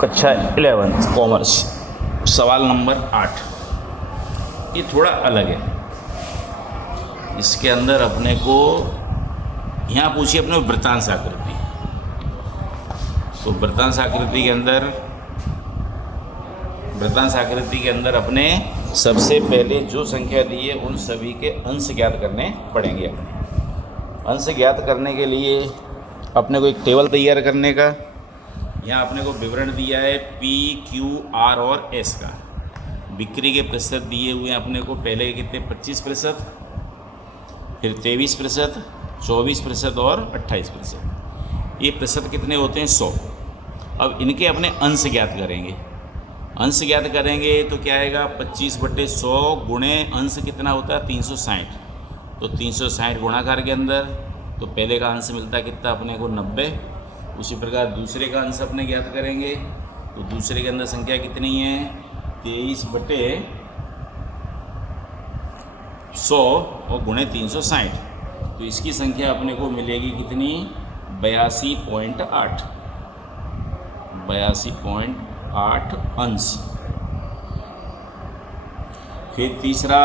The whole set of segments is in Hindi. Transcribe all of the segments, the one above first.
कक्षा 11 कॉमर्स सवाल नंबर 8। ये थोड़ा अलग है। इसके अंदर अपने को यहाँ पूछिए अपने वृत्तांश आकृति। तो वृत्तांश आकृति के अंदर अपने सबसे पहले जो संख्या दी है उन सभी के अंश ज्ञात करने पड़ेंगे। अपने अंश ज्ञात करने के लिए अपने को एक टेबल तैयार करने का, यहाँ अपने को विवरण दिया है P, Q, R और S का। बिक्री के प्रतिशत दिए हुए हैं अपने को, पहले कितने 25%, फिर 23%, 24% और 28%। ये प्रतिशत कितने होते हैं 100। अब इनके अपने अंश ज्ञात करेंगे। अंश ज्ञात करेंगे तो क्या आएगा 25/100 गुणे अंश कितना होता है 360। तो 360 गुणाकार के अंदर तो पहले का अंश मिलता है कितना अपने को 90। उसी प्रकार दूसरे का अंश अपने ज्ञात करेंगे तो दूसरे के अंदर संख्या कितनी है 23/100 और गुणे 360। तो इसकी संख्या अपने को मिलेगी कितनी 82.8 अंश। फिर तीसरा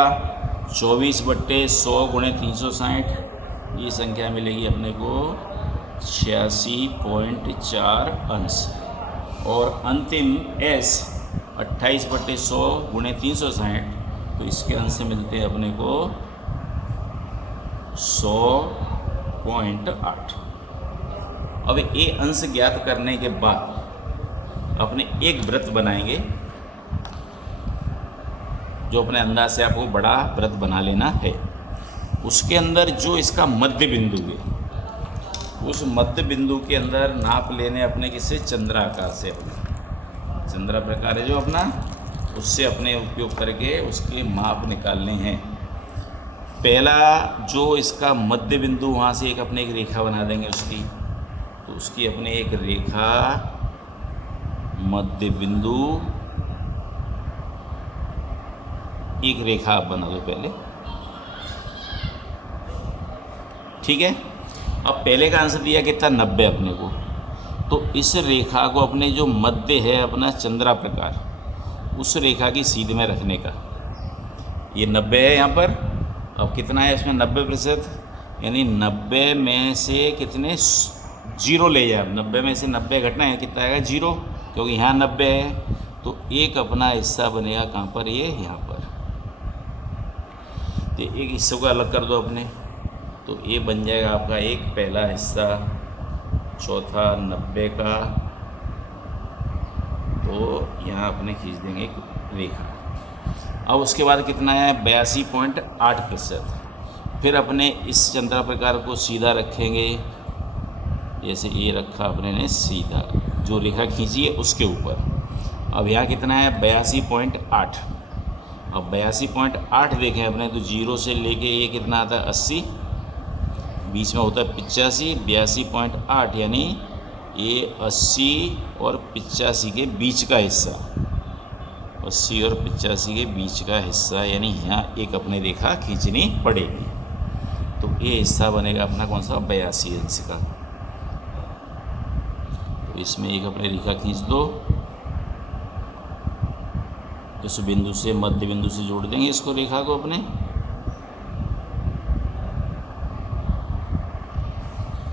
24/100 गुणे 360, ये संख्या मिलेगी अपने को 86.4 अंश। और अंतिम S 28/100 गुणे 360, तो इसके अंश मिलते हैं अपने को 100.8। अब ये अंश ज्ञात करने के बाद अपने एक वृत्त बनाएंगे, जो अपने अंदाज से आपको बड़ा वृत्त बना लेना है। उसके अंदर जो इसका मध्य बिंदु है, उस मध्य बिंदु के अंदर नाप लेने अपने किससे चंद्राकार से, अपने चंद्रा प्रकार है जो अपना, उससे अपने उपयोग करके उसके माप निकालने हैं। पहला जो इसका मध्य बिंदु, वहाँ से एक अपने एक रेखा बना देंगे उसकी। तो उसकी अपने एक रेखा मध्य बिंदु, एक रेखा आप बना दो पहले, ठीक है। अब पहले का आंसर दिया कितना 90 अपने को। तो इस रेखा को अपने जो मध्य है अपना चंद्रा प्रकार, उस रेखा की सीध में रखने का। ये 90 है यहाँ पर। अब कितना है इसमें 90%, यानी 90 में से कितने 0 ले जाए। 90 में से 90 घटना है कितना आएगा 0, क्योंकि यहाँ 90 है। तो एक अपना हिस्सा बनेगा कहाँ पर, ये यहाँ पर। तो एक हिस्से को अलग कर दो अपने, तो ये बन जाएगा आपका एक पहला हिस्सा, चौथा 90 का। तो यहाँ अपने खींच देंगे एक रेखा। अब उसके बाद कितना है 82.8%। फिर अपने इस चंद्रा प्रकार को सीधा रखेंगे, जैसे ये रखा अपने ने सीधा, जो रेखा खींची है उसके ऊपर। अब यहाँ कितना है 82.8। अब 82.8 देखें अपने, तो 0 से लेके ये कितना आता है 80, बीच में होता है 85। 82.8 यानी ये 80 और 85 के बीच का हिस्सा, 80 और 85 के बीच का हिस्सा, यानी यहाँ एक अपने रेखा खींचनी पड़ेगी। तो ये हिस्सा बनेगा अपना कौन सा 82 अंश का। तो इसमें एक अपने रेखा खींच दो, इस बिंदु से मध्य बिंदु से जोड़ देंगे इसको, रेखा को अपने।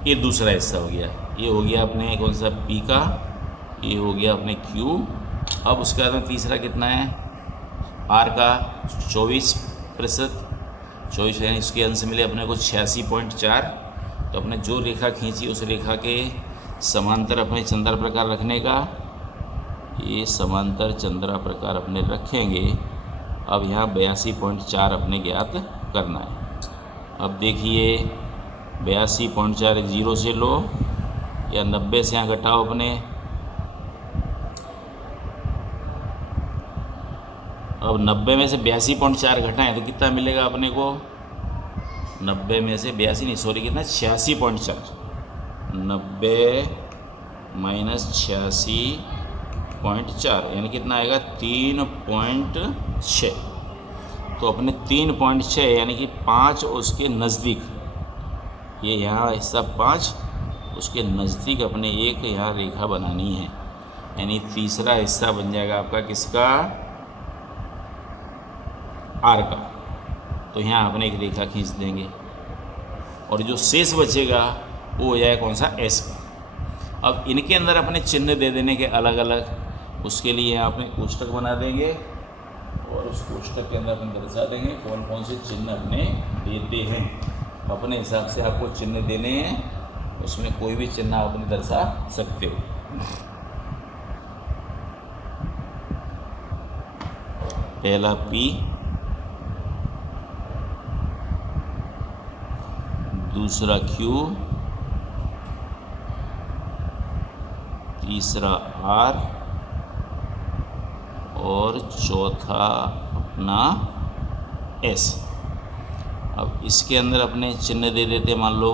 ये दूसरा हिस्सा हो गया। ये हो गया अपने कौन सा P का, ये हो गया अपने Q। अब उसके बाद में तीसरा कितना है R का 24%, यानी इसके अंश मिले अपने को 86.4। तो अपने जो रेखा खींची उस रेखा के समांतर अपने चंद्रा प्रकार रखने का, ये समांतर चंद्रा प्रकार अपने रखेंगे। अब यहाँ 82.4 अपने ज्ञात करना है। अब देखिए 82.4 0 से लो या 90 से यहाँ घटाओ अपने। अब 90 में से 82.4 घटाएं तो कितना मिलेगा अपने को, 90 में से 82 नहीं सॉरी कितना 86.4, 90 माइनस 86.4 यानी कितना आएगा 3.6। तो अपने 3.6 यानी कि 5 उसके नज़दीक, ये यहाँ हिस्सा 5 उसके नज़दीक अपने एक यहाँ रेखा बनानी है। यानी तीसरा हिस्सा बन जाएगा आपका किसका, आर का। तो यहाँ आपने एक रेखा खींच देंगे और जो शेष बचेगा वो हो जाएगा कौन सा, एस का। अब इनके अंदर अपने चिन्ह दे देने के अलग अलग, उसके लिए आपने कोष्टक बना देंगे और उस कोष्टक के अंदर अपन दर्शा देंगे कौन कौन से चिन्ह अपने देते हैं। अपने हिसाब से आपको चिन्ह देने हैं, उसमें कोई भी चिन्ह आप अपने दर्शा सकते हो। पहला पी, दूसरा क्यू, तीसरा आर और चौथा अपना एस। अब इसके अंदर अपने चिन्ह दे देते, मान लो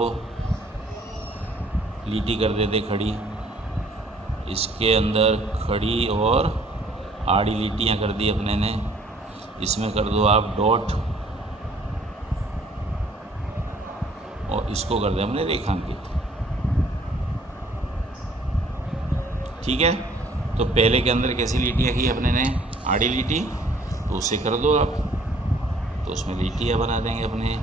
लीटी कर देते खड़ी, इसके अंदर खड़ी और आड़ी लीटियाँ कर दी अपने ने, इसमें कर दो आप डॉट और इसको कर दें हमने रेखांकित। ठीक है, तो पहले के अंदर कैसी लीटियाँ की अपने ने, आड़ी लीटी, तो उसे कर दो आप, तो उसमें लीटियाँ बना देंगे अपने।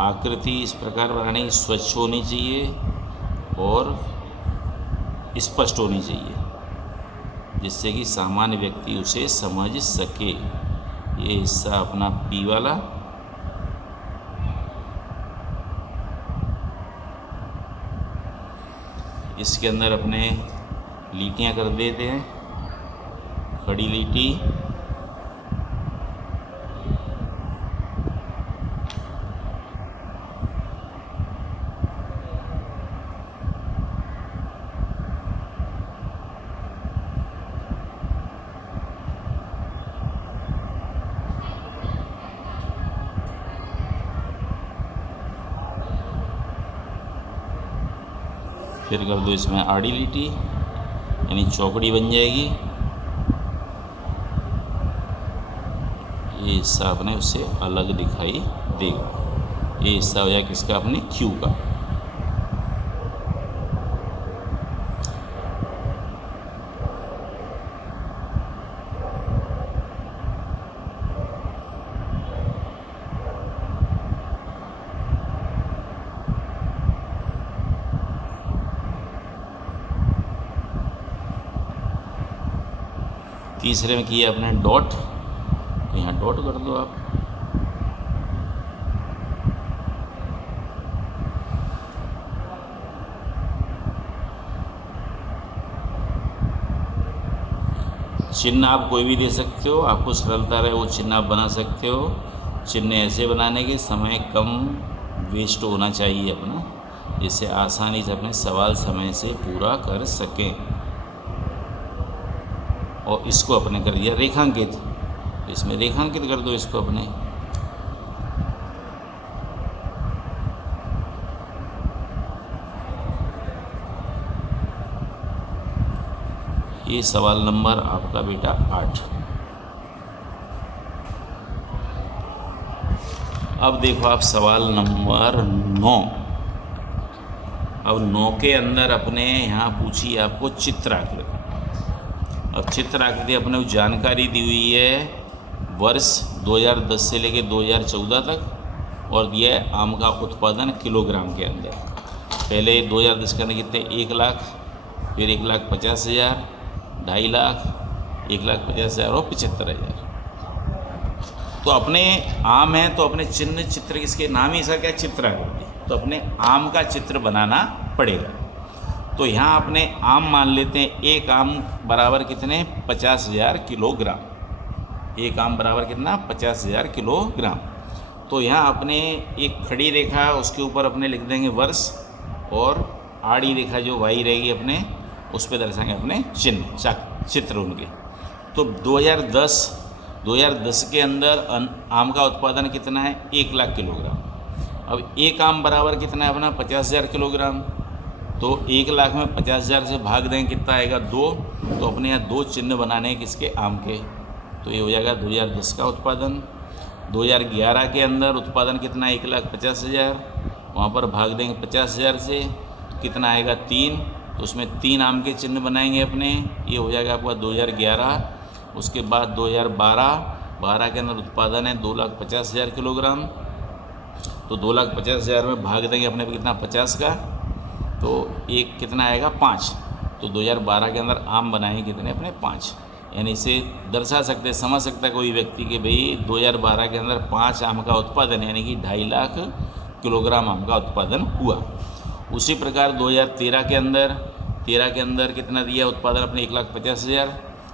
आकृति इस प्रकार बनानी, स्वच्छ होनी चाहिए और स्पष्ट होनी चाहिए, जिससे कि सामान्य व्यक्ति उसे समझ सके। ये हिस्सा अपना पी वाला, इसके अंदर अपने लीटियाँ कर देते हैं, खड़ी लीटी, फिर कर दो इसमें आड़ी लीटी, यानी चौकड़ी बन जाएगी। ये हिस्सा अपने उससे अलग दिखाई देगा। ये हिस्सा हो जाएगा किसका, अपने क्यू का। तीसरे में किया अपने डॉट, तो यहाँ डॉट कर दो आप। चिन्ह आप कोई भी दे सकते हो, आपको सरलता रहे वो चिन्ह आप बना सकते हो। चिन्ह ऐसे बनाने के समय कम वेस्ट होना चाहिए अपना, जिससे आसानी से अपने सवाल समय से पूरा कर सकें। और इसको अपने कर दिया रेखांकित, तो इसमें रेखांकित कर दो इसको अपने। ये सवाल नंबर आपका बेटा 8। अब देखो आप सवाल नंबर 9। अब 9 के अंदर अपने यहाँ पूछी आपको चित्राकृति। अब चित्राकृति अपने को जानकारी दी हुई है वर्ष 2010 से लेके 2014 तक, और दिया है आम का उत्पादन किलोग्राम के अंदर। पहले 2010 के अंदर कितने, 1 लाख, फिर 1,50,000, 2.5 लाख, 1,50,000 और 75,000। तो अपने आम है तो अपने चिन्ह चित्र किसके नाम ही इसका क्या, चित्राकृति, तो अपने आम का चित्र बनाना पड़ेगा। तो यहाँ अपने आम मान लेते हैं, एक आम बराबर कितने, 50,000 किलोग्राम। एक आम बराबर कितना, 50,000 किलोग्राम। तो यहाँ अपने एक खड़ी रेखा, उसके ऊपर अपने लिख देंगे वर्ष, और आड़ी रेखा जो वाई रहेगी अपने उस पर दर्शाएंगे अपने चिन्ह चित्र उनके। तो 2010 के अंदर आम का उत्पादन कितना है, 1 लाख किलोग्राम। अब एक आम बराबर कितना है अपना, 50,000 किलोग्राम। तो 1 लाख में 50,000 से भाग देंगे, कितना आएगा, 2। तो अपने यहाँ 2 चिन्ह बनाने हैं किसके, आम के। तो ये हो जाएगा 2010 का उत्पादन। 2011 के अंदर उत्पादन कितना 1,50,000, वहाँ पर भाग देंगे 50,000 से, तो कितना आएगा 3, तो उसमें 3 आम के चिन्ह बनाएंगे अपने, ये हो जाएगा आपका 2011। उसके बाद 2012 के अंदर उत्पादन है 2,50,000 किलोग्राम, तो 2,50,000 में भाग देंगे अपने कितना 50 का, तो एक कितना आएगा 5, तो 2012 के अंदर आम बनाएंगे कितने अपने 5। यानी इसे दर्शा सकते, समझ सकता है कोई व्यक्ति कि भाई 2012 के अंदर 5 आम का उत्पादन, यानी कि 2.5 लाख किलोग्राम आम का उत्पादन हुआ। उसी प्रकार 2013 के अंदर कितना दिया उत्पादन अपने 1,50,000,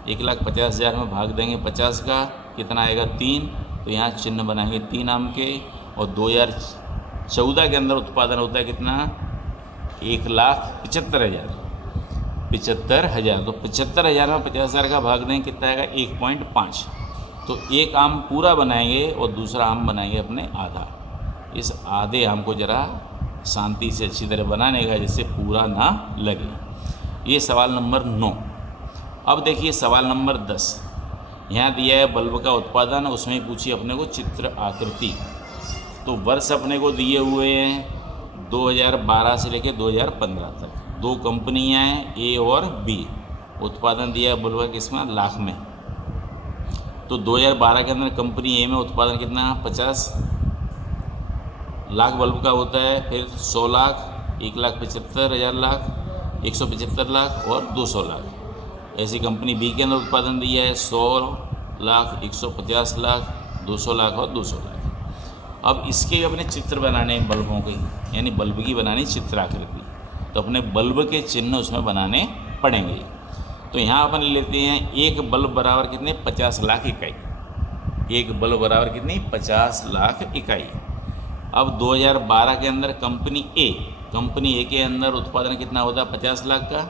1,50,000 में भाग देंगे 50 का, कितना आएगा 3, तो यहाँ चिन्ह बनाएंगे 3 आम के। और 2014 के अंदर उत्पादन होता है कितना 1,75,000, तो 75,000 में 50,000 का भाग देंगे कितना आएगा 1.5, तो एक आम पूरा बनाएंगे और दूसरा आम बनाएंगे अपने आधा। इस आधे आम को ज़रा शांति से अच्छी तरह बनाने का, जिससे पूरा ना लगे। ये सवाल नंबर 9। अब देखिए सवाल नंबर 10, यहाँ दिया है बल्ब का उत्पादन, उसमें पूछिए अपने को चित्र आकृति। तो वर्ष अपने को दिए हुए हैं 2012 से लेकर 2015 तक, 2 कंपनियाँ हैं ए और बी, उत्पादन दिया है बल्ब का किसमें लाख में। तो 2012 के अंदर कंपनी ए में उत्पादन कितना 50 लाख बल्ब का होता है, फिर 100 लाख, 1,75,000 लाख, 175 लाख और 200 लाख। ऐसी कंपनी बी के अंदर उत्पादन दिया है 100 लाख, 150 लाख, 200 लाख और 200 लाख। अब इसके अपने चित्र बनाने हैं बल्बों के, यानी बल्ब की बनानी चित्राकृति, तो अपने बल्ब के चिन्ह उसमें बनाने पड़ेंगे। तो यहाँ अपन लेते हैं एक बल्ब बराबर कितने 50 लाख इकाई, एक बल्ब बराबर कितनी 50 लाख इकाई। अब 2012 के अंदर कंपनी ए के अंदर उत्पादन कितना होता है 50 लाख का,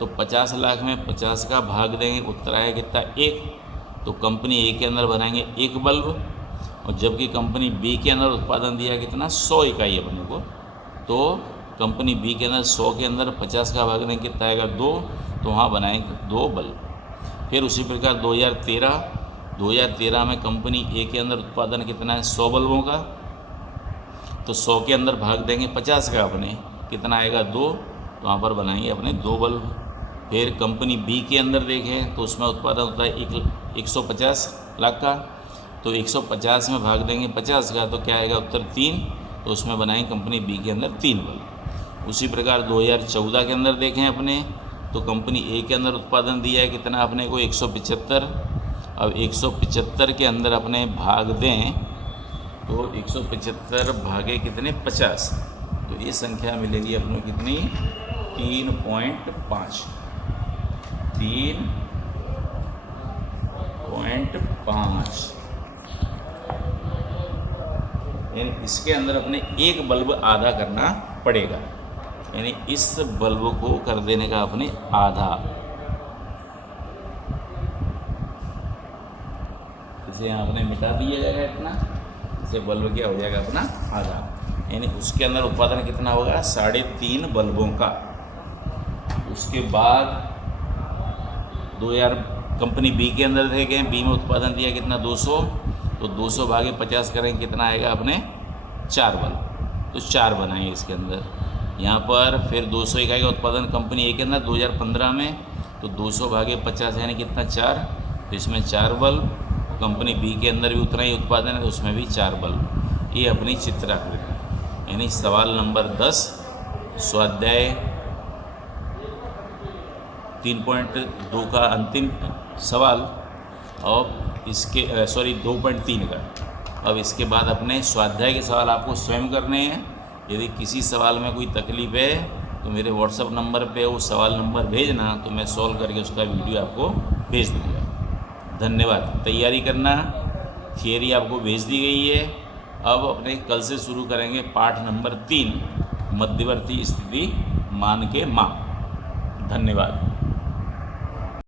तो 50 लाख में 50 का भाग देंगे, उत्तर आएगा कितना 1, तो कंपनी ए के अंदर बनाएंगे एक बल्ब। और जबकि कंपनी बी के अंदर उत्पादन दिया कितना 100 इकाई अपने को, तो कंपनी बी के अंदर 100 के अंदर 50 का भाग देंगे कितना आएगा 2, तो वहाँ बनाएंगे 2 बल्ब। फिर उसी प्रकार 2013 में कंपनी ए के अंदर उत्पादन कितना है 100 बल्बों का, तो 100 के अंदर भाग देंगे 50 का अपने, कितना आएगा 2, तो वहाँ पर बनाएंगे अपने 2 बल्ब। फिर कंपनी बी के अंदर देखें तो उसमें उत्पादन होता है 150 लाख का, तो 150 में भाग देंगे 50 का, तो क्या आएगा उत्तर 3, तो उसमें बनाएंगे कंपनी बी के अंदर 3 बल्ब। उसी प्रकार 2014 के अंदर देखें अपने, तो कंपनी ए के अंदर उत्पादन दिया है कितना अपने को 175। अब 175 के अंदर अपने भाग दें तो 175 भागे कितने 50, तो ये संख्या मिलेगी अपने को कितनी 3.5, 3.5। यानी इसके अंदर अपने एक बल्ब आधा करना पड़ेगा, यानी इस बल्ब को कर देने का अपने आधा, इसे यहाँ अपने मिटा दिया जाएगा इतना, इसे बल्ब क्या हो जाएगा अपना आधा, यानी उसके अंदर उत्पादन कितना होगा 3.5 बल्बों का। उसके बाद 2000 कंपनी बी के अंदर देखे, बी में उत्पादन दिया कितना 200, तो 200 भागे 50 करेंगे कितना आएगा अपने 4 बल्ब, तो 4 बनाएंगे इसके अंदर। यहाँ पर फिर 200 इकाई का उत्पादन कंपनी ए के अंदर 2015 में, तो 200 भागे 50 यानी कितना 4, तो इसमें 4 बल्ब। कंपनी बी के अंदर भी उतना ही उत्पादन है, तो उसमें भी 4 बल्ब। ये अपनी चित्राकृति, यानी सवाल नंबर 10 स्वाध्याय 3.2 का अंतिम सवाल, और इसके 2.3 का। अब इसके बाद अपने स्वाध्याय के सवाल आपको स्वयं करने हैं। यदि किसी सवाल में कोई तकलीफ है तो मेरे व्हाट्सएप नंबर पे वो सवाल नंबर भेजना, तो मैं सॉल्व करके उसका वीडियो आपको भेज दूँगा। धन्यवाद। तैयारी करना, थियरी आपको भेज दी गई है। अब अपने कल से शुरू करेंगे पाठ नंबर 3 मध्यवर्ती स्थिति मान के माप। धन्यवाद।